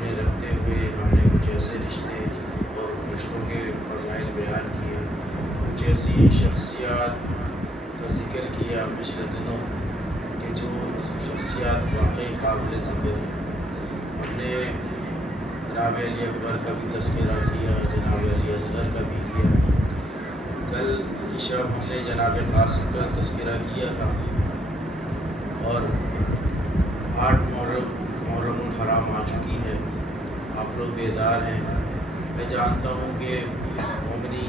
سامنے رکھتے ہوئے ہم نے کچھ ایسے رشتے اور رشتوں کے فضائل بیان کیے، کچھ ایسی شخصیات کا ذکر کیا پچھلے دنوں کہ جو شخصیات واقعی قابل ذکر ہیں۔ ہم نے جناب علی اکبر کا بھی تذکرہ کیا، جناب علی اصغر کا بھی کیا۔ کل کی شب ہم نے جناب قاسم کا تذکرہ کیا تھا، اور 8 محرم الحرام آ چکی ہے۔ آپ لوگ بیدار ہیں، میں جانتا ہوں کہ مومنی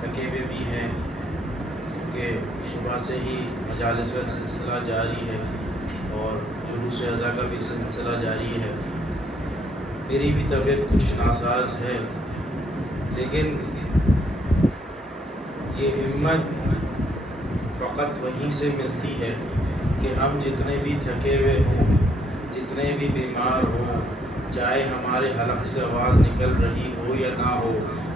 تھکے ہوئے بھی ہیں کیونکہ صبح سے ہی مجالس کا سلسلہ جاری ہے اور جلوس اضحیٰ کا بھی سلسلہ جاری ہے۔ میری بھی طبیعت کچھ ناساز ہے، لیکن یہ ہمت فقط وہیں سے ملتی ہے کہ ہم جتنے بھی تھکے ہوئے ہوں، جتنے بھی بیمار ہوں، چاہے ہمارے حلق سے آواز نکل رہی ہو یا نہ ہو،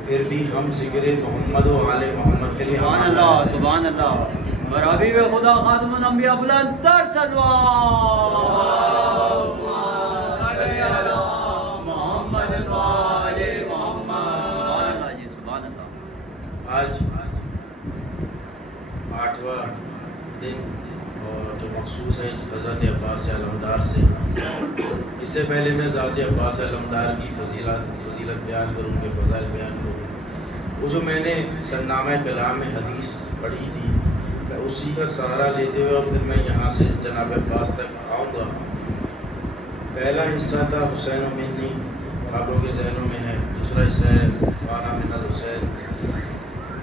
پھر بھی ہم ذکر محمد و آل محمد کے لیے سبحان اللہ سبحان اللہ۔ اور حبیب خدا خاتم الانبیاء بلند تر صلوات آج 8واں دن اور جو مخصوص ہے حضرت عباس علمدار سے۔ اس سے پہلے میں ذات عباس علمدار کی فضیلت بیان کروں کہ فضائل بیان کروں، وہ جو میں نے سرنامہ کلام حدیث پڑھی تھی، میں اسی کا سہارا لیتے ہوئے اور پھر میں یہاں سے جناب عباس تک آؤں گا۔ پہلا حصہ تھا حسین و منی، آپ لوگوں کے ذہنوں میں ہے۔ دوسرا حصہ ہے وانا من الحسین،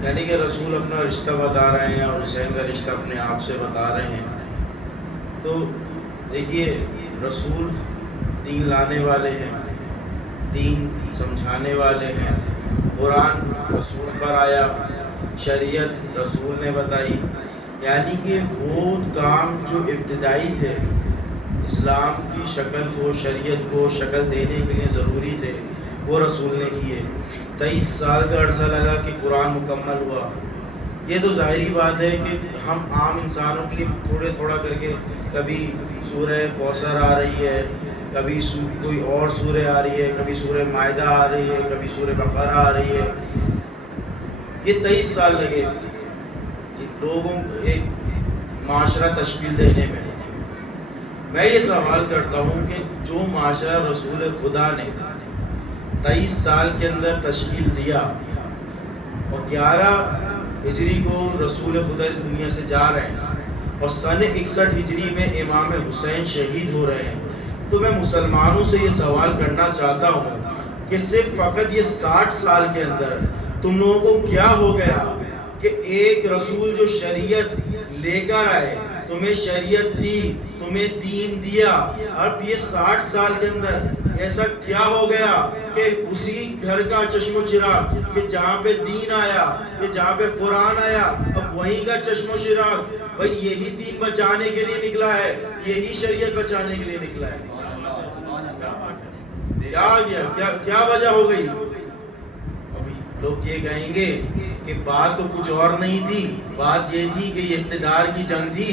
یعنی کہ رسول اپنا رشتہ بتا رہے ہیں اور حسین کا رشتہ اپنے آپ سے بتا رہے ہیں۔ تو دیکھیے، رسول دین لانے والے ہیں، دین سمجھانے والے ہیں۔ قرآن رسول پر آیا، شریعت رسول نے بتائی، یعنی کہ وہ کام جو ابتدائی تھے، اسلام کی شکل کو، شریعت کو شکل دینے کے لیے ضروری تھے، وہ رسول نے کیے۔ 23 سال کا عرصہ لگا کہ قرآن مکمل ہوا۔ یہ تو ظاہری بات ہے کہ ہم عام انسانوں کے لیے تھوڑا کر کے کبھی سورہ کوثر آ رہی ہے، کبھی کوئی اور سورہ آ رہی ہے، کبھی سورہ مائدہ آ رہی ہے، کبھی سورہ بقرہ آ رہی ہے۔ یہ 23 سال لگے لوگوں ایک معاشرہ تشکیل دینے میں۔ میں یہ سوال کرتا ہوں کہ جو معاشرہ رسول خدا نے 23 سال کے اندر تشکیل دیا، اور 11 ہجری کو رسول خدا اس دنیا سے جا رہے ہیں، اور سن 61 ہجری میں امام حسین شہید ہو رہے ہیں، تو میں مسلمانوں سے یہ سوال کرنا چاہتا ہوں کہ صرف فقط یہ 60 سال کے اندر تم لوگوں کو کیا ہو گیا کہ ایک رسول جو شریعت لے کر آئے، تمہیں شریعت دی، تمہیں دین دیا، اب یہ 60 سال کے اندر ایسا کیا ہو گیا کہ اسی گھر کا چشم و چراغ کہ جہاں پہ دین آیا، کہ جہاں پہ قرآن آیا، اب وہیں کا چشم و چراغ، بھئی یہی دین بچانے کے لیے نکلا ہے، یہی شریعت بچانے کے لیے نکلا ہے۔ کیا وجہ ہو گئی؟ ابھی لوگ یہ کہیں گے کہ بات تو کچھ اور نہیں تھی، بات یہ تھی کہ یہ اقتدار کی جنگ تھی،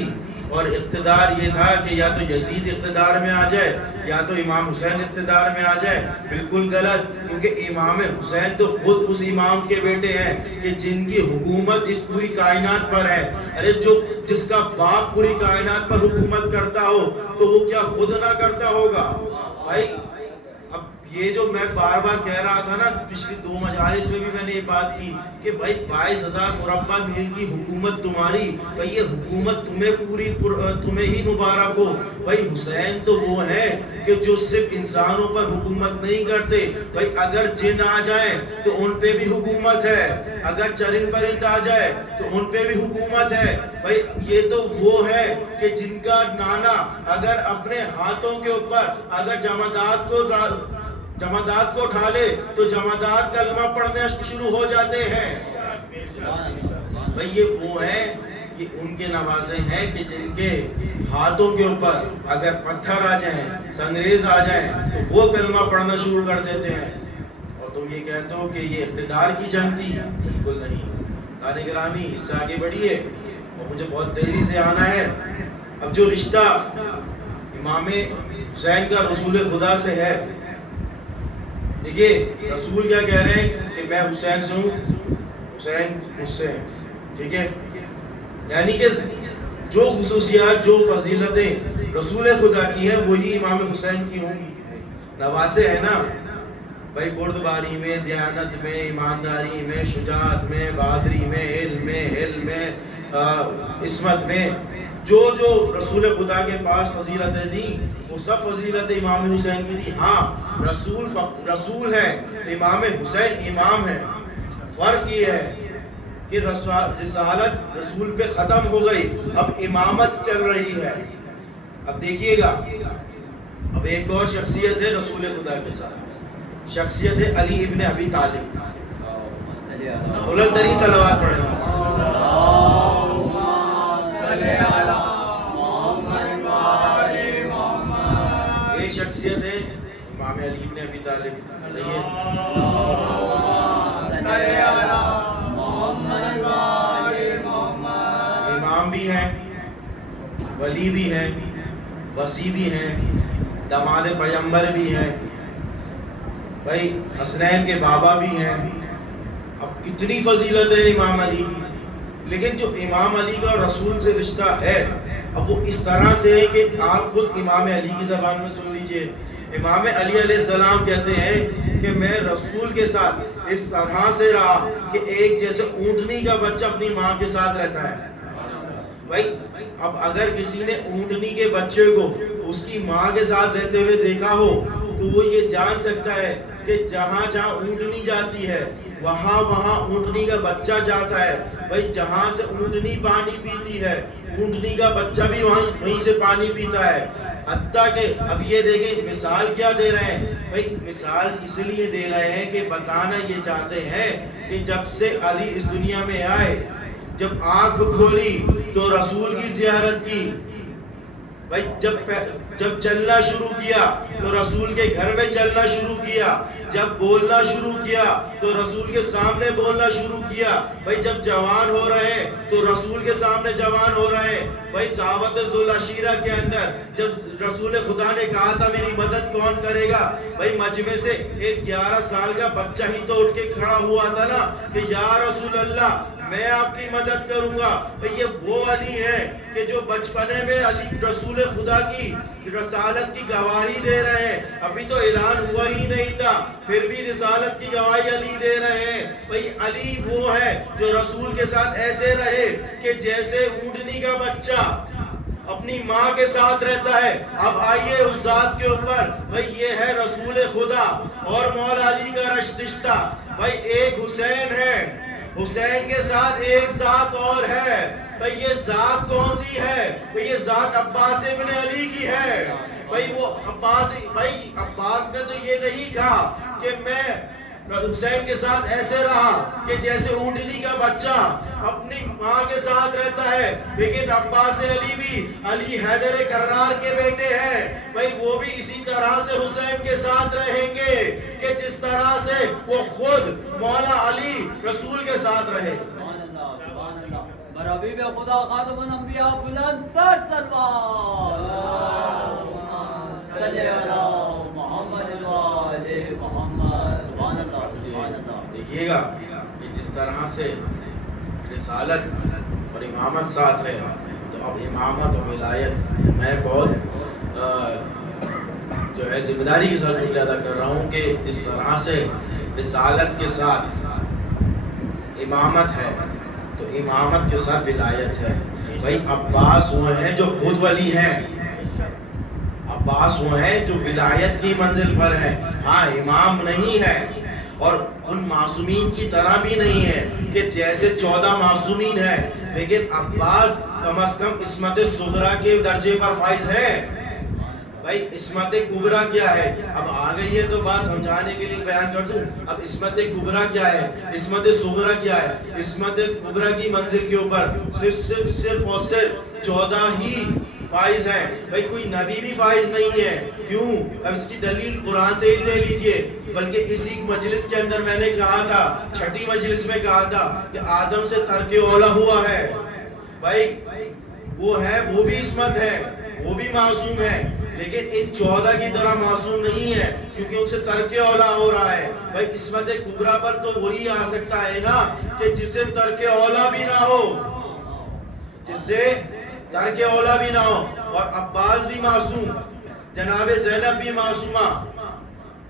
اور اقتدار یہ تھا کہ یا تو یزید اقتدار میں آ جائے یا تو امام حسین اقتدار میں آ جائے۔ بالکل غلط، کیونکہ امام حسین تو خود اس امام کے بیٹے ہیں کہ جن کی حکومت اس پوری کائنات پر ہے۔ ارے جس کا باپ پوری کائنات پر حکومت کرتا ہو تو وہ کیا خود نہ کرتا ہوگا؟ بھائی اب یہ جو میں بار بار کہہ رہا تھا نا، پچھلی 2 مجالس میں بھی میں نے یہ بات کی کہ بھائی 22,000 مربع میل کی حکومت تمہاری، بھائی یہ حکومت تمہیں ہی مبارک ہو۔ بھائی حسین تو وہ ہے کہ جو صرف انسانوں پر حکومت نہیں کرتے، بھائی اگر جن آ جائیں تو ان پہ بھی حکومت ہے، اگر چرند پرند آ جائے تو ان پہ بھی حکومت ہے۔ بھائی یہ تو وہ ہے کہ جن کا نانا اگر اپنے ہاتھوں کے اوپر اگر جمادات کو اٹھا لے تو جمادات کلمہ پڑھنے شروع ہو جاتے ہیں۔ بھئی یہ وہ ہیں، یہ ان کے نوازے ہیں کہ جن کے ہاتھوں کے اوپر اگر پتھر آ جائیں، سنگریز آ جائیں تو وہ کلمہ پڑھنا شروع کر دیتے ہیں۔ اور تم یہ کہتے ہو کہ یہ اقتدار کی جنگ تھی، بالکل نہیں۔ دانے گرامی اس سے آگے بڑھیے، اور مجھے بہت تیزی سے آنا ہے۔ اب جو رشتہ امام حسین کا رسول خدا سے ہے، دیکھیے رسول کیا کہہ رہے ہیں کہ میں حسین سے ہوں، حسین مجھ سے ہیں، ٹھیک ہے؟ یعنی کہ جو خصوصیات جو فضیلتیں رسول خدا کی ہیں وہی امام حسین کی ہوں گی۔ نواسے ہیں نا بھائی، بردباری میں، دیانت میں، ایمانداری میں، شجاعت میں، بہادری میں، علم میں، حلم میں، عصمت میں، جو جو رسول خدا کے پاس فضیلتیں دیں وہ سب فضیلتیں امام حسین کی دی۔ ہاں رسول ہے، امام حسین امام ہے۔ فرق یہ ہے کہ رسالت رسول پہ ختم ہو گئی، اب امامت چل رہی ہے۔ اب دیکھیے گا، اب ایک اور شخصیت ہے رسول خدا کے ساتھ، شخصیت ہے علی ابن ابی طالب۔ بلند ترین صلوات پڑھیں۔ ایک شخصیت ہے امام علی ابن ابی طالب، صحیح ہے؟ امام بھی ہیں، ولی بھی ہیں، وصی بھی ہیں، داماد پیغمبر بھی ہیں، بھائی حسنین کے بابا بھی ہیں۔ اب کتنی فضیلت ہے امام علی کی، لیکن جو امام علی کا رسول سے رشتہ ہے اب وہ اس طرح سے ہے کہ آپ خود امام علی کی زبان میں سن لیجئے۔ امام علی علیہ السلام کہتے ہیں کہ میں رسول کے ساتھ اس طرح سے رہا کہ ایک جیسے اونٹنی کا بچہ اپنی ماں کے ساتھ رہتا ہے۔ بھائی اب اگر کسی نے اونٹنی کے بچے کو اس کی ماں کے ساتھ رہتے ہوئے دیکھا ہو تو وہ یہ جان سکتا ہے کہ جہاں جہاں اونٹنی جاتی ہے وہاں وہاں اونٹنی کا بچہ جاتا ہے۔ بھائی جہاں سے اونٹنی پانی پیتی ہے اونٹنی کا بچہ بھی وہیں سے پانی پیتا ہے۔ حتیٰ کہ اب یہ دیکھیں مثال کیا دے رہے ہیں، بھائی مثال اس لیے دے رہے ہیں کہ بتانا یہ چاہتے ہیں کہ جب سے علی اس دنیا میں آئے، جب آنکھ کھولی تو رسول کی زیارت کی، بھائی جب چلنا شروع کیا تو رسول کے گھر میں چلنا شروع کیا، جب بولنا شروع کیا تو رسول کے سامنے بولنا شروع کیا، بھائی جب جوان ہو رہے تو رسول کے سامنے جوان ہو رہے۔ بھائی دعوت ذوالعشیرہ کے اندر جب رسول خدا نے کہا تھا میری مدد کون کرے گا، بھائی مجمع سے ایک 11 سال کا بچہ ہی تو اٹھ کے کھڑا ہوا تھا نا کہ یا رسول اللہ میں آپ کی مدد کروں گا۔ یہ وہ علی ہے کہ جو بچپنے میں علی رسول خدا کی رسالت کی گواہی دے رہے ہیں، ابھی تو اعلان ہوا ہی نہیں تھا پھر بھی رسالت کی گواہی علی دے رہے ہیں۔ بھئی علی وہ ہے جو رسول کے ساتھ ایسے رہے کہ جیسے اونٹنی کا بچہ اپنی ماں کے ساتھ رہتا ہے۔ اب آئیے اس ذات کے اوپر، بھئی یہ ہے رسول خدا اور مولا علی کا رشتہ۔ بھئی ایک حسین ہے، حسین کے ساتھ ایک ذات اور ہے۔ بھئی یہ ذات کون سی ہے؟ بھئی یہ ذات عباس ابن علی کی ہے۔ بھئی وہ عباس نے تو یہ نہیں کہا کہ میں حسین کے ساتھ ایسے رہا کہ جیسے اونٹنی کا بچہ اپنی ماں کے ساتھ رہتا ہے، لیکن عباس علی بھی علی حیدر کرار کے بیٹے ہیں۔ بھئی وہ بھی اسی طرح سے حسین کے ساتھ رہیں گے کہ جس طرح سے وہ خود مولا علی رسول کے ساتھ رہے۔ حبیب خدا خاتم الانبیاء بلند تر صلوات صلی اللہ محمد وآلہ محمد۔ دیکھیے گا کہ جس طرح سے رسالت اور امامت ساتھ ہے تو اب امامت اور ولایت میں بہت جو ہے ذمہ داری کے ساتھ شکریہ ادا کر رہا ہوں کہ جس طرح سے رسالت کے ساتھ امامت ہے تو امامت کے ساتھ ولایت ہے۔ بھائی عباس وہ ہیں جو خود ولی ہیں، عباس وہ ہیں جو ولایت کی منزل پر ہیں، ہاں امام نہیں ہے اور ان معصومین کی طرح بھی نہیں ہے کہ جیسے 14 معصومین ہیں، لیکن عباس کم از کم عصمت صغرا کے درجے پر فائز ہے۔ بھائی عصمت کبریٰ کیا ہے؟ اب آ گئی ہے تو بات سمجھانے کے لیے بیان کر دوں۔ اب عصمت کبریٰ کیا ہے، عصمت صغرا کیا ہے؟ عصمت کبریٰ کی منزل کے اوپر صرف اور صرف 14 ہی فائز ہیں۔ بھائی کوئی نبی بھی فائز نہیں ہے، کیوں؟ اب اس کی دلیل قرآن سے ہی لے لیجئے، بلکہ اسی مجلس کے اندر میں نے کہا تھا، چھٹی مجلس میں کہا تھا کہ آدم سے ترک اولا ہوا ہے۔ بھائی وہ ہے، وہ بھی عصمت ہے، وہ بھی معصوم ہے، لیکن ان 14 کی طرح معصوم نہیں ہے، کیونکہ ان سے ترک اولا ہو رہا ہے۔ بھائی عصمت کبریٰ پر تو وہی آ سکتا ہے نا کہ جسے ترک اولا بھی نہ ہو، جسے ترک اولا بھی نہ ہو۔ اور عباس بھی معصوم، جناب زینب بھی معصومہ۔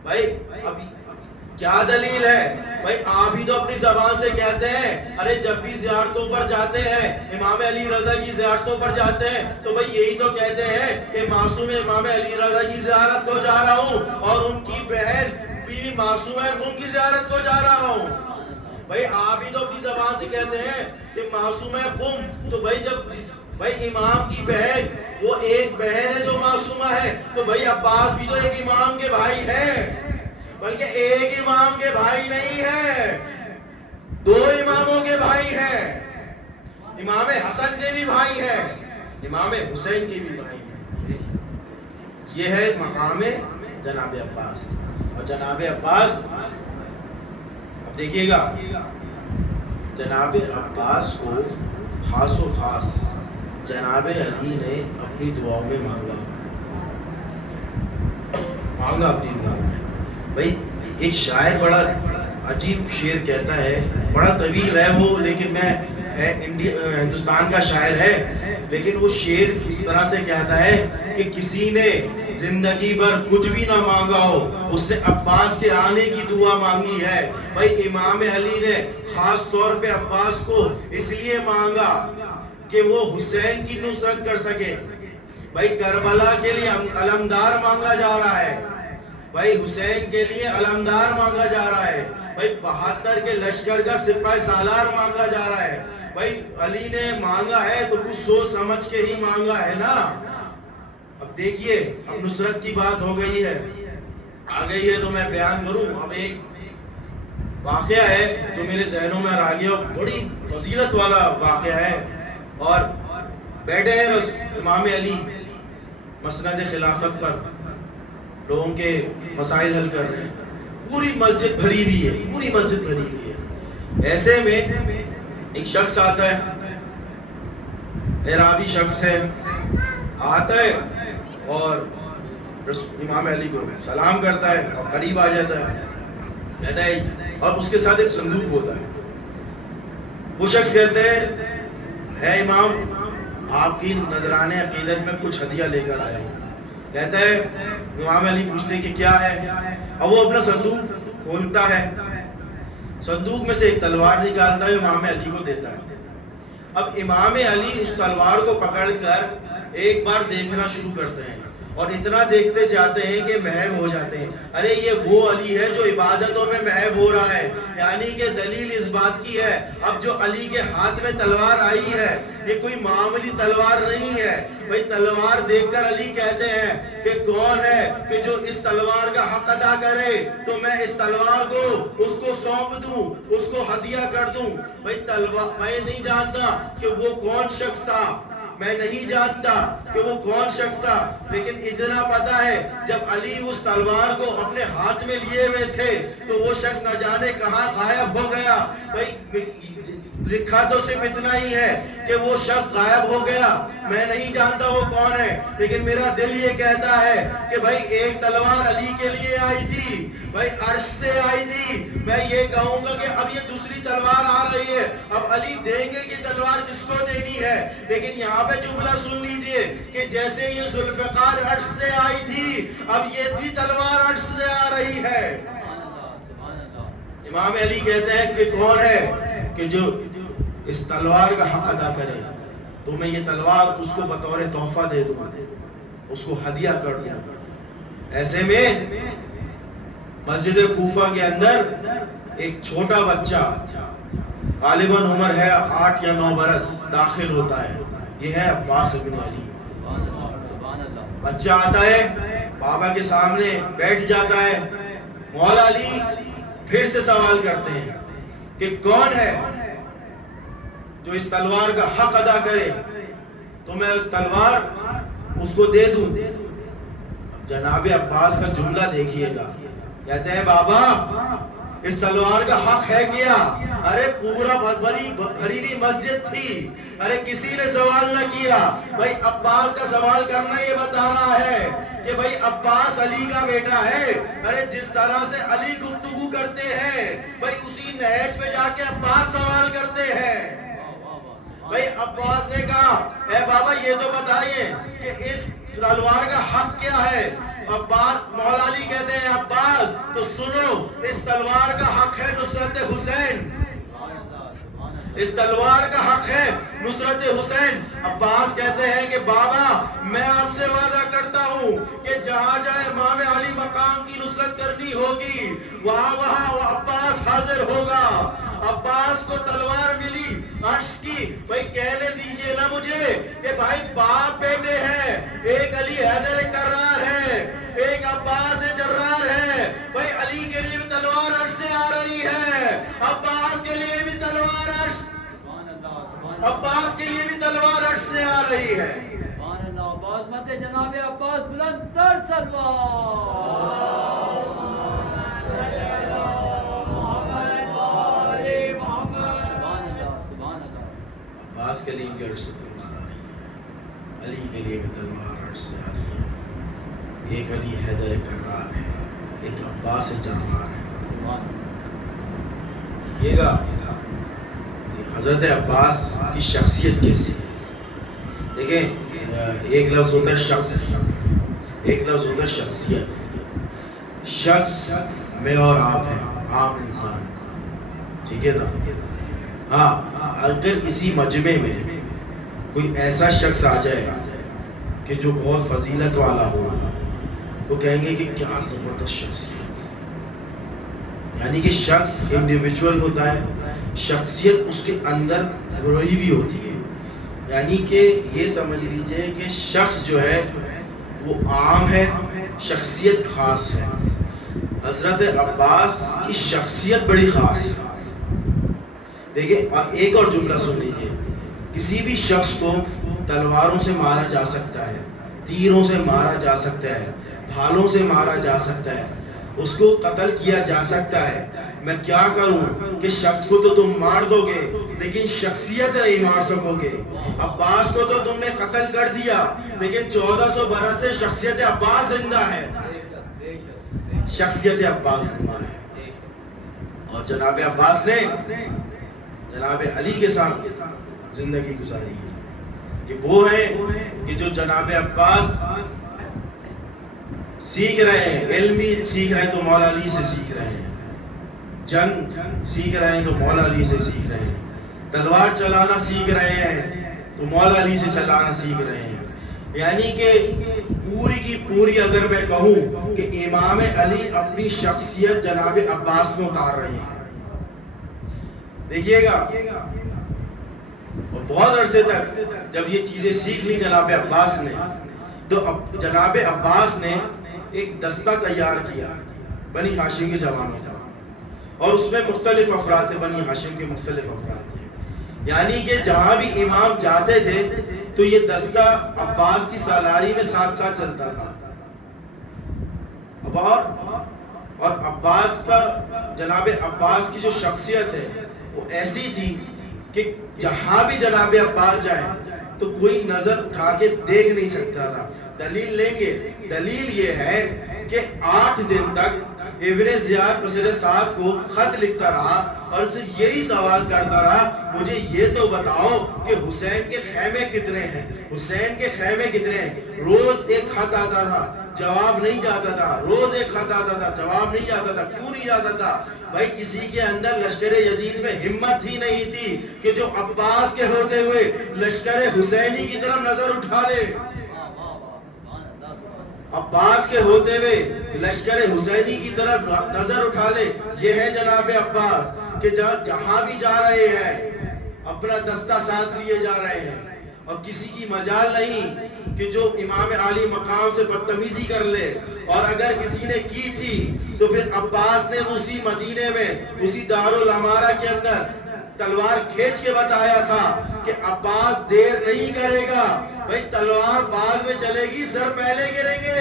بھائی اب کیا دلیل ہے؟ بھائی آپ ہی تو اپنی زبان سے کہتے ہیں، ارے جب بھی زیارتوں پر جاتے ہیں، امام علی رضا کی زیارتوں پر جاتے ہیں، تو بھائی یہی تو کہتے ہیں کہ معصوم امام علی رضا کی زیارت کو جا رہا ہوں، اور ان کی بہن بیوی معصوم ہے ان کی زیارت کو جا رہا ہوں۔ بھائی آپ ہی تو اپنی زبان سے کہتے ہیں کہ معصوم ہے قم، تو بھائی جب بھائی امام کی بہن وہ ایک بہن ہے جو معصومہ ہے، تو بھائی عباس بھی تو ایک امام کے بھائی ہیں، بلکہ ایک امام کے بھائی نہیں ہے، 2 اماموں کے بھائی ہیں۔ امام حسن کے بھی بھائی ہیں، امام حسین کے بھی بھائی ہیں۔ یہ ہے مقام جناب عباس۔ اور جناب عباس اب دیکھیے گا، جناب عباس کو خاص و خاص جناب علی نے اپنی دعاؤں میں مانگا اپنی دعاؤں میں۔ بھائی ایک شاعر بڑا عجیب شعر کہتا ہے، بڑا طویل ہے وہ، لیکن ہندوستان کا شاعر ہے، لیکن وہ شعر اس طرح سے کہتا ہے کہ کسی نے زندگی بھر کچھ بھی نہ مانگا ہو، اس نے عباس کے آنے کی دعا مانگی ہے۔ بھائی امام علی نے خاص طور پہ عباس کو اس لیے مانگا کہ وہ حسین کی نصرت کر سکے۔ بھائی کربلا کے لیے علمدار مانگا جا رہا ہے، بھائی حسین کے لیے علمدار مانگا جا رہا ہے، بھائی 72 کے لشکر کا سپاہی سالار مانگا جا رہا ہے۔ بھائی علی نے مانگا ہے تو کچھ سوچ سمجھ کے ہی مانگا ہے نا۔ اب دیکھیے، اب نصرت کی بات ہو گئی ہے، آ گئی ہے تو میں بیان کروں۔ اب ایک واقعہ ہے جو میرے ذہنوں میں آ گیا، بڑی فضیلت والا واقعہ ہے، اور بیٹھے ہیں امام علی مسند خلافت پر، لوگوں کے مسائل حل کر رہے ہیں، پوری مسجد بھری ہوئی ہے، پوری مسجد بھری ہوئی ہے۔ ایسے میں ایک شخص آتا ہے، اعرابی شخص ہے، آتا ہے اور امام علی کو سلام کرتا ہے اور قریب آ جاتا ہے، اور اس کے ساتھ ایک صندوق ہوتا ہے۔ وہ شخص کہتے ہیں، اے امام، آپ کی نذران عقیدت میں کچھ ہدیہ لے کر آیا ہوں۔ کہتا ہے، امام علی پوچھتے ہیں کہ کیا ہے؟ اب وہ اپنا صندوق کھولتا ہے، صندوق میں سے ایک تلوار نکالتا ہے، امام علی کو دیتا ہے۔ اب امام علی اس تلوار کو پکڑ کر ایک بار دیکھنا شروع کرتے ہیں، اور اتنا دیکھتے جاتے ہیں کہ محو ہو جاتے ہیں۔ ارے یہ وہ علی ہے جو عبادتوں میں محو ہو رہا ہے، یعنی کہ دلیل اس بات کی ہے، اب جو علی کے ہاتھ میں تلوار آئی ہے یہ کوئی معمولی تلوار نہیں ہے۔ بھئی تلوار دیکھ کر علی کہتے ہیں کہ کون ہے کہ جو اس تلوار کا حق ادا کرے تو میں اس تلوار کو اس کو سونپ دوں، اس کو ہدیہ کر دوں۔ بھئی تلوار میں نہیں جانتا کہ وہ کون شخص تھا، میں نہیں جانتا کہ وہ کون شخص تھا، لیکن اتنا پتا ہے جب علی اس تلوار کو اپنے ہاتھ میں لیے ہوئے تھے تو وہ شخص نہ جانے کہاں غائب ہو گیا۔ بھئی لکھا تو صرف اتنا ہی ہے کہ وہ شخص غائب ہو گیا، میں نہیں جانتا وہ کون ہے، لیکن میرا دل یہ کہتا ہے کہ بھئی ایک تلوار علی کے لیے آئی تھی، بھئی عرش سے آئی تھی، میں یہ کہوں گا کہ اب یہ دوسری تلوار آ رہی ہے، اب علی دیں گے کہ تلوار کس کو دینی ہے۔ لیکن یہاں پہ جملہ سن لیجئے کہ جیسے یہ ذوالفقار عرش سے آئی تھی، اب یہ بھی تلوار عرش سے آ رہی ہے۔ امام علی کہتے ہیں کہ کون ہے کہ جو اس تلوار کا حق ادا کرے تو میں یہ تلوار اس کو بطور تحفہ دے دوں، اس کو ہدیہ کر دوں۔ ایسے میں مسجد کوفہ کے اندر ایک چھوٹا بچہ، غالباً عمر ہے 8 یا 9 برس، داخل ہوتا ہے، یہ ہے عباس ابن علی۔ بچہ آتا ہے، بابا کے سامنے بیٹھ جاتا ہے، مولا علی پھر سے سوال کرتے ہیں کہ کون ہے جو اس تلوار کا حق ادا کرے تو میں تلوار اس کو دے دوں۔ اب جناب عباس کا جملہ دیکھیے گا، کہتے ہیں بابا اس تلوار کا حق ہے کیا؟ ارے پورا بھری ہوئی مسجد تھی، ارے کسی نے سوال نہ کیا۔ بھائی عباس کا سوال کرنا یہ بتا رہا ہے کہ بھائی عباس علی کا بیٹا ہے۔ ارے جس طرح سے علی گفتگو کرتے ہیں بھائی اسی نہج پہ جا کے عباس سوال کرتے ہیں۔ بھائی عباس نے کہا اے بابا یہ تو بتائیے کہ اس تلوار کا حق کیا ہے؟ عباس مولا علی کہتے ہیں عباس تو سنو، اس تلوار کا حق ہے نصرت حسین، اس تلوار کا حق ہے نصرت حسین۔ عباس کہتے ہیں کہ بابا میں آپ سے وعدہ کرتا ہوں کہ جہاں جہاں امام علی مقام کی نصرت کرنی ہوگی وہاں وہ عباس حاضر ہوگا۔ عباس کو تلوار ملی عرش کی۔ بھائی کہنے دیجئے نا مجھے کہ بھائی باپ بیٹے ہیں، ایک علی حیدر کرار ہے، ایک عباس جرار ہے۔ بھائی علی کے لیے بھی تلوار عرش سے آ رہی ہے، عباس کے لیے بھی تلوار عرش سے آ رہی ہے۔ عباس مت جناب عباس بلند تر عباس کے لیے بھی عرش سے تلوار آ رہی ہے، علی کے لیے بھی تلوار عرش سے آ رہی ہے۔ ایک علی حیدر کرار ہے، ایک عباس جرار ہے۔ یہ گا حضرت عباس کی شخصیت کیسی ہے؟ دیکھیں ایک لفظ ہوتا ہے شخص، ایک لفظ ہوتا ہے شخصیت۔ شخص میں اور آپ ہیں، عام انسان، ٹھیک ہے نا؟ ہاں اگر اسی مجمع میں کوئی ایسا شخص آ جائے کہ جو بہت فضیلت والا ہو تو کہیں گے کہ کیا زبردست شخصیت، یعنی کہ شخص انڈیویجول ہوتا ہے، شخصیت اس کے اندر روئی ہوئی ہوتی ہے، یعنی کہ یہ سمجھ لیجئے کہ شخص جو ہے وہ عام ہے، شخصیت خاص ہے۔ حضرت عباس کی شخصیت بڑی خاص ہے۔ دیکھیں ایک اور جملہ سن لیجئے، کسی بھی شخص کو تلواروں سے مارا جا سکتا ہے، تیروں سے مارا جا سکتا ہے، بھالوں سے مارا جا سکتا ہے، اس کو قتل کیا جا سکتا ہے۔ میں کیا کروں کہ شخص کو تو تم مار دو گے لیکن شخصیت نہیں مار سکو گے۔ عباس کو تو تم نے قتل کر دیا لیکن 1400 برس سے شخصیت عباس زندہ ہے، شخصیت عباس زندہ ہے۔ اور جناب عباس نے جناب علی کے ساتھ زندگی گزاری ہے۔ یہ وہ ہیں کہ جو جناب عباس سیکھ رہے ہیں، علمی سیکھ رہے ہیں تو مولا علی سے سیکھ رہے ہیں، جنگ سیکھ رہے ہیں تو مولا علی سے سیکھ رہے ہیں، تلوار چلانا سیکھ رہے ہیں تو مولا علی سے چلانا سیکھ رہے ہیں۔ یعنی کہ پوری کی پوری اگر میں کہوں کہ امام علی اپنی شخصیت جناب عباس میں اتار رہے ہیں۔ دیکھیے گا اور بہت عرصے تک جب یہ چیزیں سیکھ لی جناب عباس نے تو جناب عباس نے ایک دستہ تیار کیا بنی ہاشم کے جوانوں کا، اور اس میں مختلف افراد تھے، بنی ہاشم کے مختلف افراد تھے، یعنی کہ جہاں بھی امام جاتے تھے تو یہ دستہ عباس کی سالاری میں ساتھ ساتھ چلتا تھا۔ اور عباس کا جناب عباس کی جو شخصیت ہے وہ ایسی تھی کہ جہاں بھی جناب عباس جائیں تو کوئی نظر اٹھا کے دیکھ نہیں سکتا تھا۔ دلیل لیں گے، دلیل یہ ہے کہ 8 دن تک ابن زیاد پسر سعد کو خط لکھتا رہا اور اسے یہی سوال کرتا رہا، مجھے یہ تو بتاؤ کہ حسین کے خیمے کتنے ہیں، حسین کے خیمے کتنے ہیں۔ روز ایک خط آتا تھا، جواب نہیں جاتا تھا، روز ایک خط آتا تھا، جواب نہیں جاتا تھا۔ کیوں نہیں جاتا تھا؟ بھائی کسی کے اندر لشکر یزید میں ہمت ہی نہیں تھی کہ جو عباس کے ہوتے ہوئے لشکر حسینی کی طرف نظر اٹھا لے، عباس کے ہوتے ہوئے لشکر حسینی کی طرف نظر اٹھا لے۔ یہ ہے جناب عباس کہ جہاں بھی جا رہے ہیں اپنا دستہ ساتھ لیے جا رہے ہیں، اور کسی کی مجال نہیں کہ جو امام علی مقام سے بدتمیزی کر لے، اور اگر کسی نے کی تھی تو پھر عباس نے اسی مدینے میں اسی دارالعمارہ کے اندر تلوار کھینچ کے بتایا تھا کہ عباس دیر نہیں کرے گا، بھئی تلوار بعد میں چلے گی، سر پہلے گریں گے۔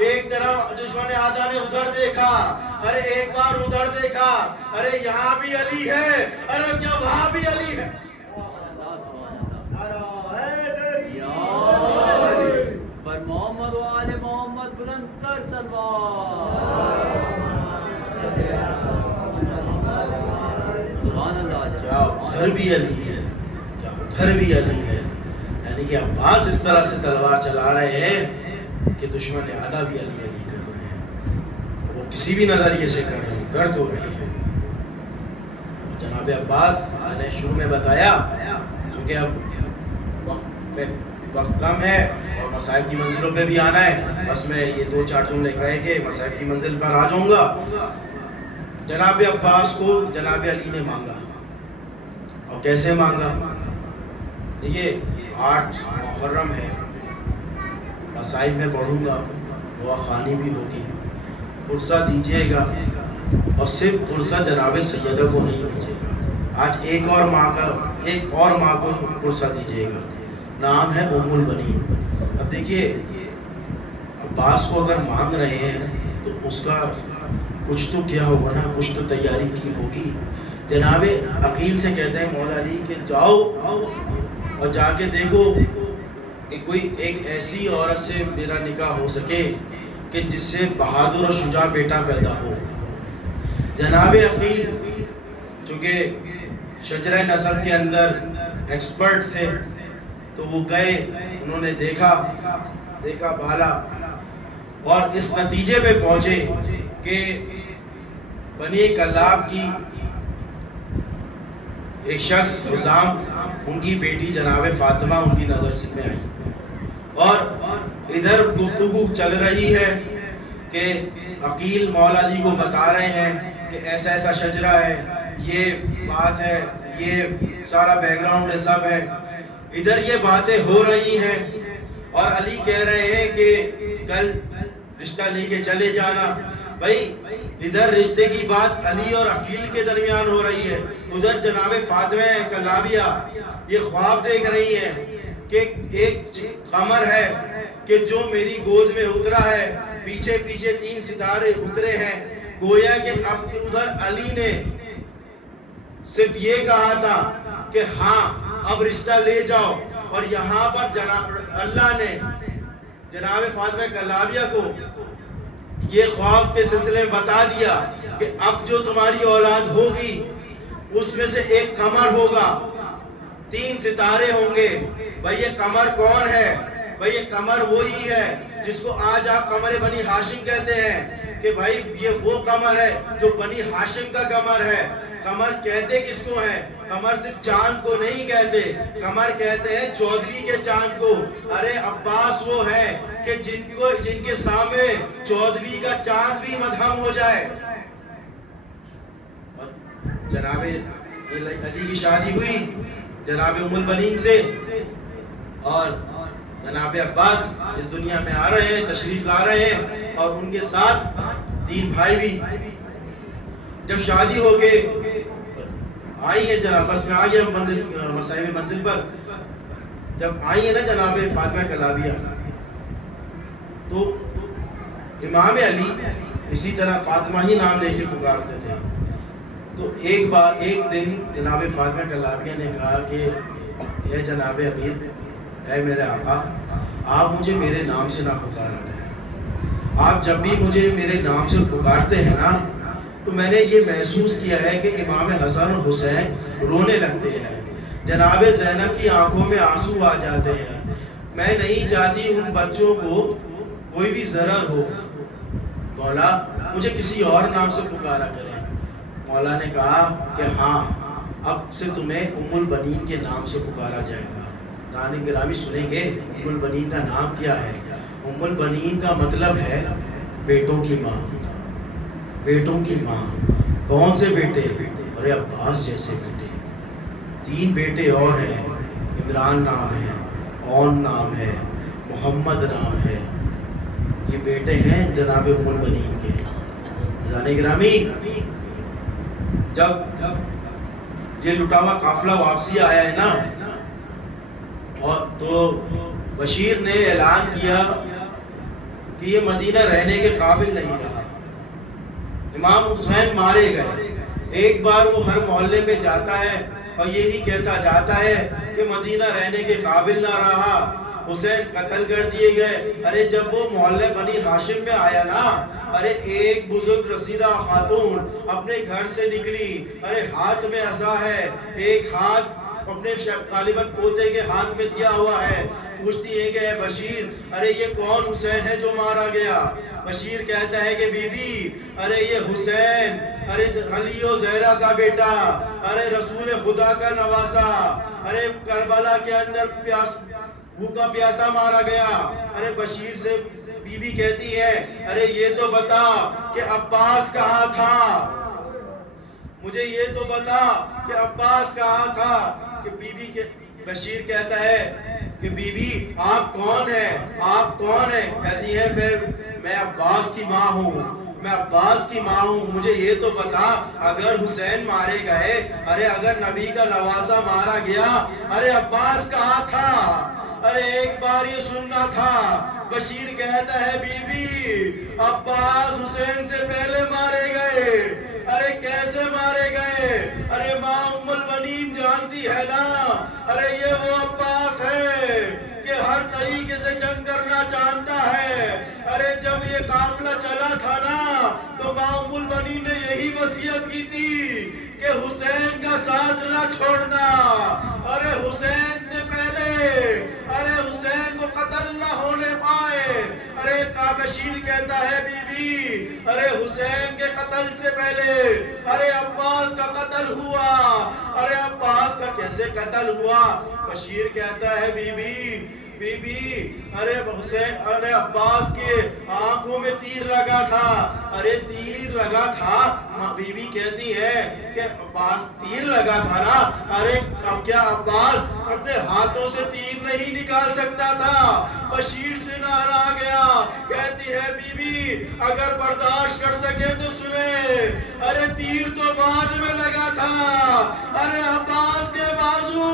ایک طرف دشمن آدھا نے ادھر دیکھا، ارے ایک بار ادھر دیکھا، ارے یہاں بھی علی ہے، ارے کیا وہاں بھی علی ہے؟ پر محمد و آل محمد بلند تر سلوات۔ سبحان اللہ۔ کیا ادھر بھی علی ہے، کیا ادھر بھی علی ہے؟ یعنی کہ عباس اس طرح سے تلوار چلا رہے ہیں کہ دشمن آدھا بھی علی علی کر رہے ہیں، وہ کسی بھی نظریے سے کر رہے ہیں، کر تو رہے ہیں۔ جناب عباس میں نے شروع میں بتایا کیونکہ اب وقت کم ہے اور مصائب کی منزلوں پہ بھی آنا ہے، بس میں یہ 2-4 جملے کہے کہ مصائب کی منزل پر آ جاؤں گا۔ جناب عباس کو جناب علی نے مانگا، اور کیسے مانگا؟ دیکھیے 8 محرم ہے، مصائب میں پڑھوں گا، دعا خوانی بھی ہوگی، پرسہ دیجیے گا، اور صرف پرسہ جناب سیدہ کو نہیں دیجیے گا، آج ایک اور ماں کو پرسہ دیجیے گا، نام ہے ام البنین۔ اب دیکھیے عباس کو اگر مانگ رہے ہیں تو اس کا کچھ تو کیا ہوگا نا، کچھ تو تیاری کی ہوگی۔ جناب عقیل سے کہتے ہیں مولا علی کہ جاؤ اور جا کے دیکھو کہ کوئی ایک ایسی عورت سے میرا نکاح ہو سکے کہ جس سے بہادر اور شجاع بیٹا پیدا ہو۔ جناب عقیل چونکہ شجرہ نسب کے اندر ایکسپرٹ تھے تو وہ گئے، انہوں نے دیکھا بھالا اور اس نتیجے پہ پہنچے کہ بنی کلاب کی ایک شخص حزام، ان کی بیٹی جناب فاطمہ ان کی نظر سے میں آئی، اور ادھر گفتگو چل رہی ہے کہ عقیل مولا علی کو بتا رہے ہیں کہ ایسا ایسا شجرہ ہے، یہ بات ہے، یہ سارا بیک گراؤنڈ سب ہے، ادھر یہ باتیں ہو رہی ہیں، اور علی کہہ رہے ہیں کہ کل رشتہ لے کے چلے جانا۔ بھائی ادھر رشتے کی بات علی اور عقیل کے درمیان ہو رہی ہے، ادھر جناب فاطمہ کلابیہ یہ خواب دیکھ رہی ہیں کہ ایک قمر ہے کہ جو میری گود میں اترا ہے، پیچھے پیچھے 3 ستارے اترے ہیں، گویا کہ اب ادھر علی نے صرف یہ کہا تھا کہ ہاں اب رشتہ لے جاؤ، اور یہاں پر جناب اللہ نے جناب فاطمہ کلابیہ کو یہ خواب کے سلسلے میں بتا دیا کہ اب جو تمہاری اولاد ہوگی اس میں سے ایک قمر ہوگا، 3 ستارے ہوں گے۔ بھائی یہ قمر کون ہے؟ بھائی یہ قمر وہی ہے جس کو آج آپ قمر بنی ہاشم کہتے ہیں، کہ بھائی یہ وہ قمر ہے جو بنی ہاشم کا قمر ہے۔ قمر کہتے کس کو ہیں؟ قمر صرف چاند کو نہیں کہتے، قمر کہتے ہیں چودھری کے چاند کو۔ ارے عباس وہ ہے کہ جن کے سامنے چودھری کا چاند بھی مدھم ہو جائے۔ اور جناب علی کی شادی ہوئی جناب ام البنین سے، اور جناب عباس اس دنیا میں آ رہے ہیں، تشریف لا رہے ہیں، اور ان کے ساتھ 3 بھائی بھی۔ جب شادی ہو کے آئی ہے جناب، بس میں آئی ہے مصائب منزل پر، جب آئی ہے نا جناب فاطمہ کلابیہ، تو امام علی اسی طرح فاطمہ ہی نام لے کے پکارتے تھے۔ تو ایک دن جناب فاطمہ کلابیہ نے کہا کہ اے جناب امیر، اے میرے آقا، آپ مجھے میرے نام سے نہ پکارا کریں، آپ جب بھی مجھے میرے نام سے پکارتے ہیں نا تو میں نے یہ محسوس کیا ہے کہ امام حسن اور حسین رونے لگتے ہیں، جناب زینب کی آنکھوں میں آنسو آ جاتے ہیں، میں نہیں چاہتی ان بچوں کو کوئی بھی ضرر ہو، مولا مجھے کسی اور نام سے پکارا کریں۔ مولا نے کہا کہ ہاں اب سے تمہیں ام البنین کے نام سے پکارا جائے گا۔ ناظرین گرامی سنیں گے ام البنین کا نام کیا ہے؟ ام البنین کا مطلب ہے بیٹوں کی ماں، بیٹوں کی ماں۔ کون سے بیٹے؟ ارے عباس جیسے بیٹے۔ 3 بیٹے اور ہیں، عمران نام ہے، اون نام ہے، محمد نام ہے، یہ بیٹے ہیں جناب ام البنین کے۔ ناظرین گرامی جب یہ لٹا ہوا قافلہ واپسی آیا ہے نا، اور تو بشیر نے اعلان کیا کہ یہ مدینہ رہنے کے قابل نہیں رہا۔ امام حسین مارے گئے، ایک بار وہ ہر محلے میں جاتا ہے اور یہی کہتا جاتا ہے کہ مدینہ رہنے کے قابل نہ رہا، حسین قتل کر دیے گئے۔ ارے جب وہ محلے بنی ہاشم میں آیا نا، ارے ایک بزرگ رسیدہ خاتون اپنے گھر سے نکلی، ارے ہاتھ میں عصا ہے، ایک ہاتھ اپنے غالباً پوتے کے ہاتھ میں دیا ہوا ہے، پوچھتی ہے کہ اے بشیر، ارے یہ کون حسین ہے جو مارا گیا؟ بشیر کہتا ہے کہ بی بی، ارے یہ حسین، ارے علی و زہرا کا بیٹا، ارے رسول خدا کا نواسا، ارے کربلا کے اندر بھوکا پیاسا مارا گیا۔ ارے بشیر سے بی بی کہتی ہے ارے یہ تو بتا کہ عباس کہاں تھا، مجھے یہ تو بتا کہ عباس کہاں تھا۔ کہ بی بی کے بشیر کہتا ہے کہ بی بی آپ کون ہیں، آپ کون ہیں؟ کہتی ہے میں عباس کی ماں ہوں، میں عباس کی ماں ہوں، مجھے یہ تو بتا اگر حسین مارے گئے، ارے اگر نبی کا نواسا مارا گیا، ارے عباس کہاں تھا؟ ارے ایک بار یہ سننا تھا۔ بشیر کہتا ہے بی بی عباس حسین سے پہلے مارے گئے۔ ارے کیسے مارے گئے؟ ارے ماں ام البنین جانتی ہے نا، ارے یہ وہ عباس ہے کہ ہر طریقے سے جنگ کرنا جانتا ہے۔ ارے جب یہ قافلہ چلا تھا نا تو ماں ام البنین نے یہی وصیت کی تھی کہ حسین کا ساتھ نہ چھوڑنا، ارے حسین سے پہلے، ارے حسین کو قتل نہ ہونے پائے۔ ارے بشیر کہتا ہے بی بی ارے حسین کے قتل سے پہلے ارے عباس کا قتل ہوا۔ ارے عباس کا کیسے قتل ہوا؟ بشیر کہتا ہے بی بی ارے حسین، ارے عباس کے آنکھوں میں تیر لگا تھا۔ ارے تیر لگا تھا؟ بی بی کہتی ہے کہ عباس تیر لگا تھا نا، ارے اب کیا عباس اپنے ہاتھوں سے تیر نہیں نکال سکتا تھا؟ بشیر سے نعرہ آ گیا، کہتی ہے بی بی اگر برداشت کر سکے تو سنیں، ارے تیر تو بعد میں لگا تھا، ارے عباس کے بازو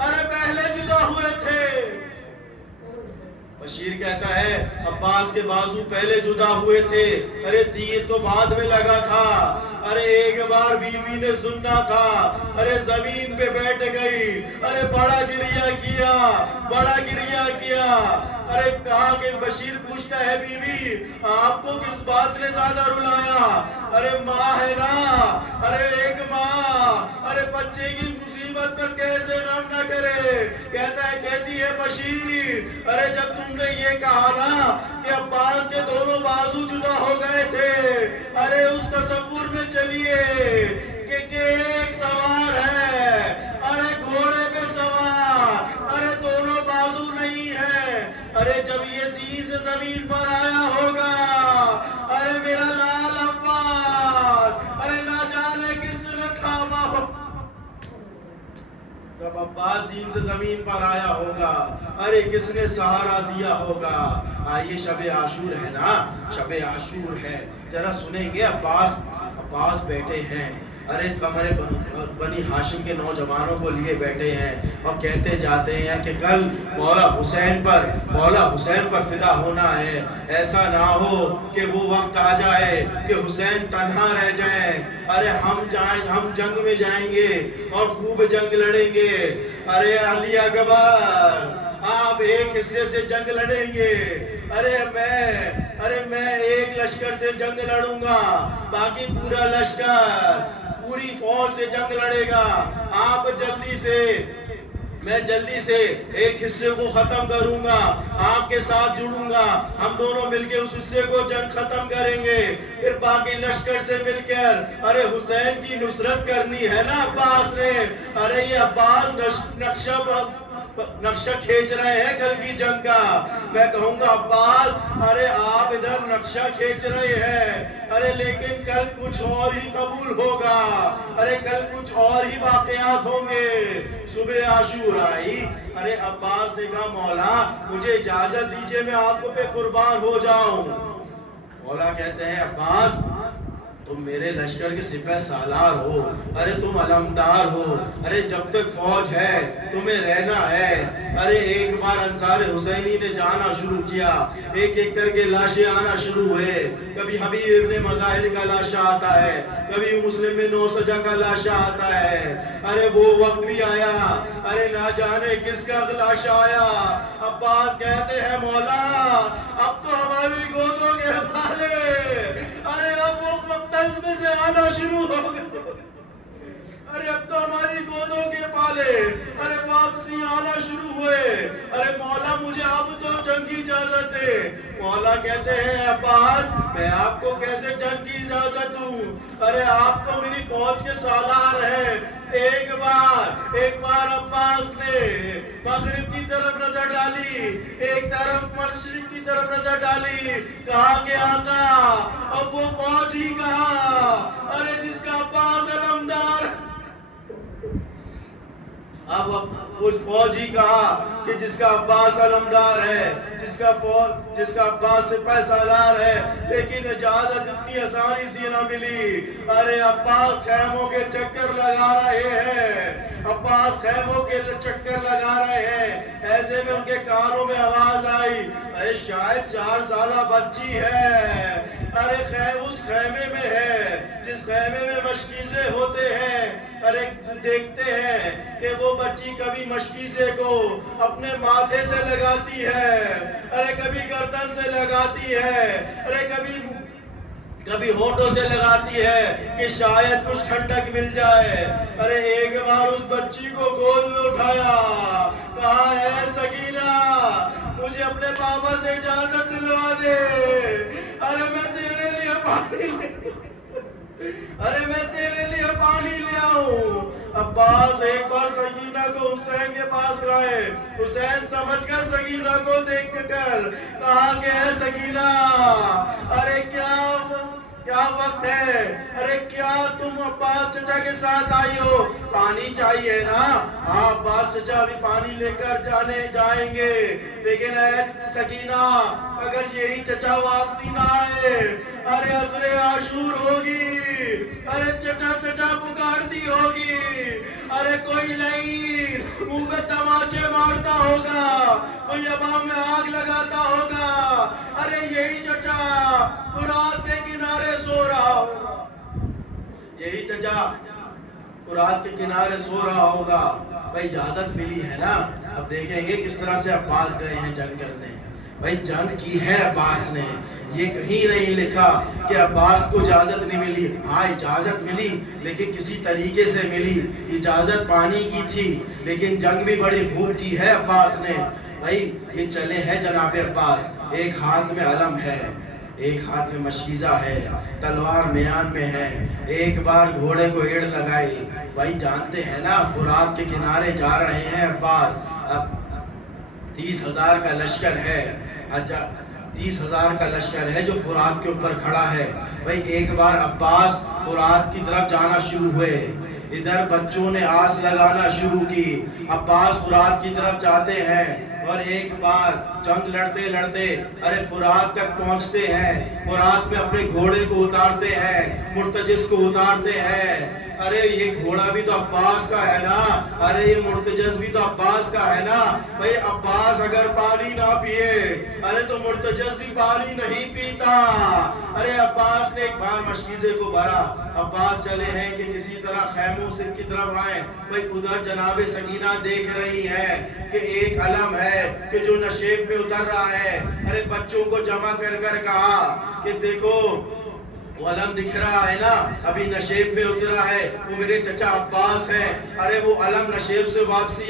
ارے پہلے جدا ہوئے تھے۔ بشیر کہتا ہے عباس کے بازو پہلے جدا ہوئے تھے، ارے تیر تو بعد میں لگا تھا۔ ارے ایک بار بیوی نے سننا تھا، ارے زمین پہ بیٹھ گئی، ارے بڑا گریہ کیا، بڑا گریہ کیا۔ ارے کہا کہ بشیر پوچھتا ہے بی بی آپ کو کس بات نے زیادہ رلایا؟ ارے ماں ہے نا، ارے ایک ماں ارے بچے کی مصیبت پر کیسے غم نہ کرے؟ کہتی ہے بشیر ارے جب تم نے یہ کہا نا کہ عباس کے دونوں بازو جدا ہو گئے تھے، ارے اس تصور میں چلیے کہ ایک سوار ہے، ارے گھوڑے پہ سوار، ارے دونوں بازو نہیں ہے۔ ارے جب یہ زین سے زمین پر آیا ہوگا، ارے میرا لال عباس، ارے نہ جانے کس نے تھاما ہو۔ جب عباس زین سے زمین پر آیا ہوگا، ارے کس نے سہارا دیا ہوگا؟ آئیے شب عاشور ہے نا، شب عاشور ہے، ذرا سنیں گے عباس بیٹھے ہیں، ارے کمرے بنی ہاشم کے نوجوانوں کو لیے بیٹھے ہیں اور کہتے جاتے ہیں کہ کل مولا حسین پر فدا ہونا ہے، ایسا نہ ہو کہ وہ وقت آ جائے کہ حسین تنہا رہ جائیں، ارے ہم جنگ میں جائیں گے اور خوب جنگ لڑیں گے۔ ارے علی اکبر آپ ایک حصے سے جنگ لڑیں گے، ارے میں ایک لشکر سے جنگ لڑوں گا، باقی پورا لشکر پوری فوج سے جنگ لڑے گا۔ آپ میں جلدی سے ایک حصے کو ختم کروں گا، آپ کے ساتھ جڑوں گا، ہم دونوں مل کے اس حصے کو جنگ ختم کریں گے، پھر باقی لشکر سے مل کر ارے حسین کی نصرت کرنی ہے نا عباس نے۔ ارے یہ عباس نقشہ کھینچ رہے ہیں کل کی جنگ کا۔ میں کہوں گا عباس ارے آپ ادھر نقشہ کھینچ رہے ہیں، ارے لیکن کل کچھ اور ہی قبول ہوگا، ارے کل کچھ اور ہی واقعات ہوں گے۔ صبح عاشور آئی، ارے عباس نے کہا مولا مجھے اجازت دیجئے میں آپ پہ قربان ہو جاؤں۔ مولا کہتے ہیں عباس تم میرے لشکر کے سپہ سالار ہو، ارے تم علمدار ہو، ارے جب تک فوج ہے تمہیں رہنا ہے۔ ارے ایک بار انصار حسینی نے جانا شروع کیا، ایک ایک کر کے لاشیں آنا شروع ہوئے۔ کبھی حبیب ابن مظاہر کا لاشا آتا ہے، کبھی مسلم بن نوسجہ کا لاشا آتا ہے۔ ارے وہ وقت بھی آیا، ارے نہ جانے کس کا لاشا آیا۔ عباس کہتے ہیں مولا اب تو ہماری گودوں کے حوالے، ارے اب وہ مقتل میں سے آنا شروع ہو گئے، ارے اب تو ہماری گودوں کے پالے، ارے واپسی آنا شروع ہوئے۔ ارے مولا مجھے اب تو جنگ کی اجازت دے۔ مولا کہتے ہیں عباس میں آپ کو کیسے جنگ کی اجازت دوں، ارے آپ تو میری فوج کے سالار ہیں۔ ایک بار عباس نے مغرب کی طرف نظر ڈالی، ایک طرف مشرق کی طرف نظر ڈالی، کہا کہ آقا اب وہ فوج ہی کہا، ارے جس کا عباس علمدار، اب وہ فوج ہی کہا کہ جس کا عباس علمدار ہے، جس کا عباس سپہ سالار ہے، لیکن اجازت اتنی آسانی سے نہ ملی۔ ارے عباس خیموں کے چکر لگا رہے ہیں، عباس خیموں کے چکر لگا رہے ہیں۔ ایسے میں ان کے کانوں میں آواز آئی، ارے شاید 4 سالہ بچی ہے، ارے اس خیمے میں ہے جس خیمے میں مشکیزے ہوتے ہیں۔ ارے دیکھتے ہیں کہ وہ بچی کبھی مشکیزے کو اپنے ماتھے سے لگاتی ہے، ارے کبھی گردن سے لگاتی ہے، ارے کبھی ہونٹوں سے لگاتی ہے کہ شاید کچھ ٹھنڈک مل جائے۔ ارے ایک بار اس بچی کو گود میں اٹھایا، کہا اے سکینہ مجھے اپنے بابا سے اجازت دلوا دے، ارے میں تیرے لیے پانی لے آؤں۔ عباس ایک بار سکینہ کو حسین کے پاس لائے، حسین سمجھ کر سکینہ کو دیکھ کر کہا کہ اے سکینہ ارے کیا وقت ہے، ارے کیا تم عباس چچا کے ساتھ آئی ہو، پانی چاہیے نا؟ ہاں عباس چچا ابھی پانی لے کر جائیں گے، لیکن اے سکینہ اگر یہی چچا واپسی نہ آئے ارے عصر عاشور ہوگی، ارے چچا پکارتی ہوگی، ارے کوئی نہیں منہ میں تماچے مارتا ہوگا، کوئی عوام میں آگ لگاتا ہوگا، ارے یہی چچا فرات کے کنارے سو رہا ہوگا، یہی چچا فرات کے کنارے سو رہا ہوگا۔ بھائی اجازت ملی ہے نا، اب دیکھیں گے کس طرح سے عباس گئے ہیں جنگ کرنے۔ بھائی جنگ کی ہے عباس نے، یہ کہیں نہیں لکھا کہ عباس کو اجازت نہیں ملی۔ ہاں اجازت ملی لیکن کسی طریقے سے ملی، اجازت پانی کی تھی لیکن جنگ بھی بڑی خوب کی ہے عباس نے۔ بھائی یہ چلے ہیں جناب عباس، ایک ہاتھ میں علم ہے، ایک ہاتھ میں مشکیزہ ہے، تلوار میان میں ہے، ایک بار گھوڑے کو ایڑ لگائی۔ بھائی جانتے ہیں نا فرات کے کنارے جا رہے ہیں عباس، اب 30,000 کا لشکر ہے، 30,000 کا لشکر ہے جو فرات کے اوپر کھڑا ہے۔ بھائی ایک بار عباس فرات کی طرف جانا شروع ہوئے، ادھر بچوں نے آس لگانا شروع کی، عباس فرات کی طرف جاتے ہیں اور ایک بار جنگ لڑتے لڑتے ارے فرات تک پہنچتے ہیں، فرات میں اپنے گھوڑے کو اتارتے ہیں، مرتجس کو اتارتے ہیں۔ ارے یہ گھوڑا بھی تو عباس کا ہے نا، ارے یہ مرتجس بھی تو عباس کا ہے نا۔ بھائی عباس اگر پانی نہ پیے ارے تو مرتجس بھی پانی نہیں پیتا۔ ارے عباس نے ایک بار مشکیزے کو بھرا، عباس چلے ہیں کہ کسی طرح خیموں سے کی طرف آئیں۔ بھائی ادھر جناب سکینہ دیکھ رہی ہے کہ ایک علم ہے کہ جو نشیب میں اتر رہا ہے۔ ارے بچوں کو جمع کر کہا کہ دیکھو وہ علم دکھ رہا ہے نا، ابھی نشیب میں اترا ہے، وہ میرے چچا عباس ہے۔ ارے وہ علم نشیب سے واپسی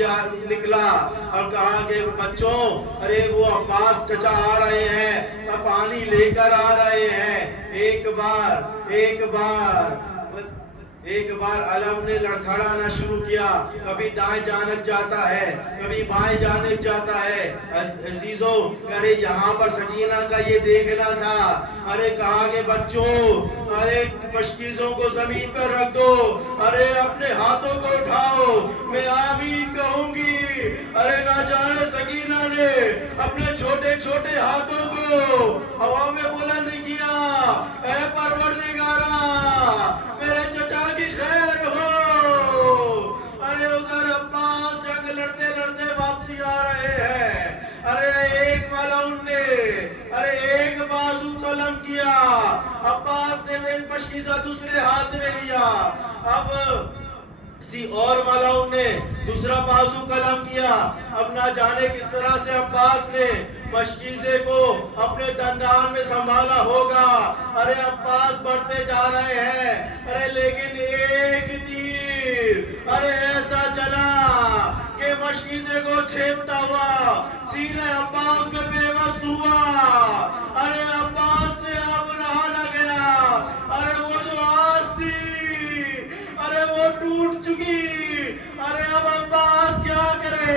نکلا اور کہا کہ بچوں ارے وہ عباس چچا آ رہے ہیں، پانی لے کر آ رہے ہیں۔ ایک بار علم نے لڑکھڑانا شروع کیا، کبھی دائیں جانب جاتا ہے کبھی بائیں جانب جاتا ہے۔ عزیزوں ارے یہاں پر سکینہ کا یہ دیکھنا تھا۔ ارے کہا کہ بچوں ارے مشکیزوں کو زمین پر رکھ دو، ارے اپنے ہاتھوں کو اٹھاؤ، میں آمین کہوں گی۔ ارے نہ جانے سکینہ نے اپنے چھوٹے چھوٹے ہاتھوں کو ہوا میں بلند کیا، اے پروردگارا ایک مشکیزہ دوسرے ہاتھ میں لیا. اب کسی اور ملاؤن نے دوسرا بازو قلم کیا. اب نہ جانے کس طرح سے عباس نے مشکیزے کو اپنے دندان میں سنبھالا ہوگا. ارے عباس بڑھتے جا رہے ہیں, ارے لیکن ایک تیر ارے ایسا چلا کہ مشکیزے کو چھیدتا ہوا سینے عباس میں پیوست ہوا. ارے عباس سے اب رہا نہ گیا. ارے وہ جو آس تھی ارے وہ ٹوٹ چکی. ارے اب عباس کیا کرے؟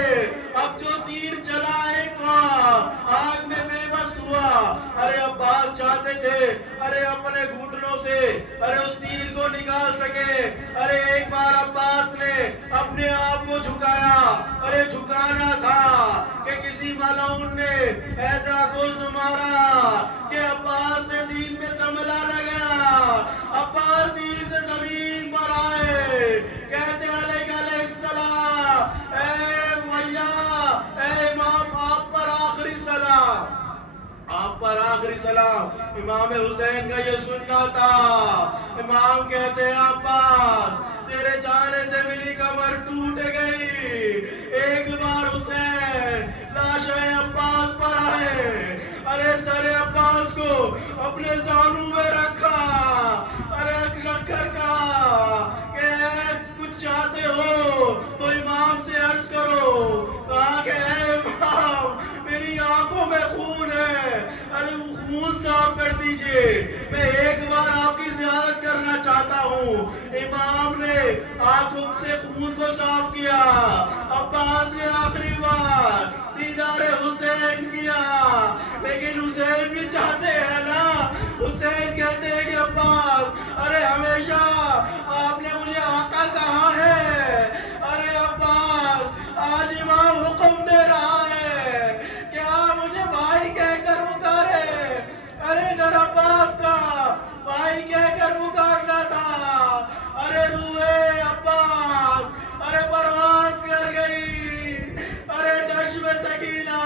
اب جو تیر چلا ایک آگ میں پیوست ہوا. ارے عباس چاہتے تھے ارے اپنے گھٹنوں سے ارے اس تیر کو نکال سکے. ارے ایک بار عباس نے اپنے آپ کو جھکایا. ارے جھکانا تھا کہ کسی ملعون نے ایسا گوز مارا کہ عباس نے زمین میں سنبھلا نہ گیا. عباس زمین سے زمین پر آئے, کہتے علیہ السلام اے میاں اے امام آپ پر آخری سلام, آپ پر آخری سلام. امام حسین کا یہ سننا تھا. امام کہتے ہیں عباس تیرے جانے سے میری کمر ٹوٹ گئی. ایک بار حسین لاش عباس پر آئے. ارے سر عباس کو اپنے زانوں میں رکھا. ارے رکھ کر کہا کہ کچھ چاہتے ہو تو امام سے عرض کرو. کہا کہ اے امام میری آنکھوں میں خون ہے, ارے وہ خون صاف کر دیجئے, میں ایک بار آپ کی زیارت کرنا چاہتا ہوں. امام نے آنکھوں سے خون کو صاف کیا. عباس نے آخری بار دیدار حسین کیا. لیکن حسین بھی چاہتے ہیں نا. حسین کہتے ہیں کہ عباس ارے ہمیشہ آپ نے مجھے آقا کہا ہے. ارے عباس آج امام حکم دے رہا ہے کیا مجھے بھائی کہہ کر پکارے. ارے در عباس کا بھائی کہہ کر پکارنا تھا. ارے روئے عباس ارے پرواز کر گئی. ارے دشت میں سکینہ